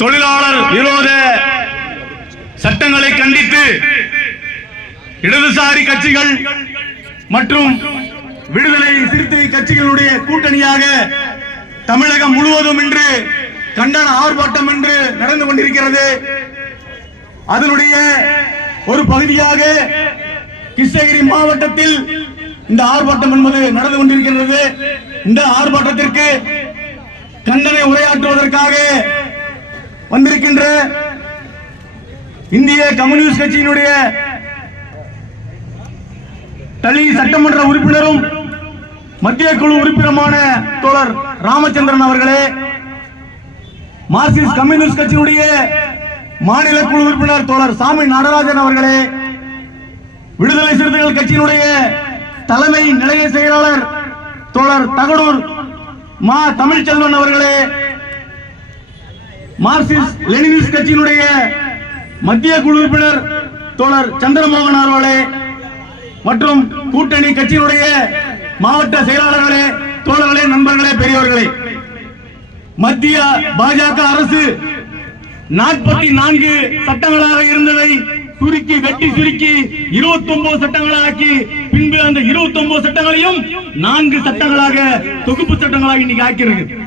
தொழிலாளர் விரோத சட்டங்களை கண்டித்து இடதுசாரி கட்சிகள் மற்றும் விடுதலை சிறுத்தை கட்சிகளுடைய கூட்டணியாக தமிழகம் முழுவதும் இன்று கண்டன ஆர்ப்பாட்டம் என்று நடந்து கொண்டிருக்கிறது. அதனுடைய ஒரு பகுதியாக கிருஷ்ணகிரி மாவட்டத்தில் இந்த ஆர்ப்பாட்டம் என்பது நடந்து கொண்டிருக்கிறது. இந்த ஆர்ப்பாட்டத்திற்கு கண்டன உரையாற்றுவதற்காக வந்திருக்கின்ற இந்திய கம்யூனிஸ்ட் கட்சியினுடைய தளி சட்டமன்ற உறுப்பினரும் மத்திய குழு உறுப்பினருமான தோழர் ராமச்சந்திரன் அவர்களே, மார்க்சிஸ்ட் கம்யூனிஸ்ட் கட்சியினுடைய மாநில குழு உறுப்பினர் தோழர் சாமி நடராஜன் அவர்களே, விடுதலை சிறுத்தைகள் கட்சியினுடைய தலைமை நிலைய செயலாளர் தோழர் தகடூர் மா தமிழ்ச்செல்வன் அவர்களே, மார்க்சிஸ்ட் லெனினிஸ்ட் கட்சியினுடைய மத்திய குழு உறுப்பினர் தோழர் சந்திரமோகன் அவர்களே மற்றும் கூட்டணி கட்சியினுடைய மாவட்ட செயலாளர்களே, தோழர்களே, நண்பர்களே, பெரியவர்களே, மத்திய பாஜக அரசு 44 சட்டங்களாக இருந்ததை சுருக்கி வெட்டி சுருக்கி 29 சட்டங்களாக்கி பின்பு அந்த 29 சட்டங்களையும் 4 சட்டங்களாக தொகுப்பு சட்டங்களாக இன்னைக்கு ஆக்கியிருக்கு.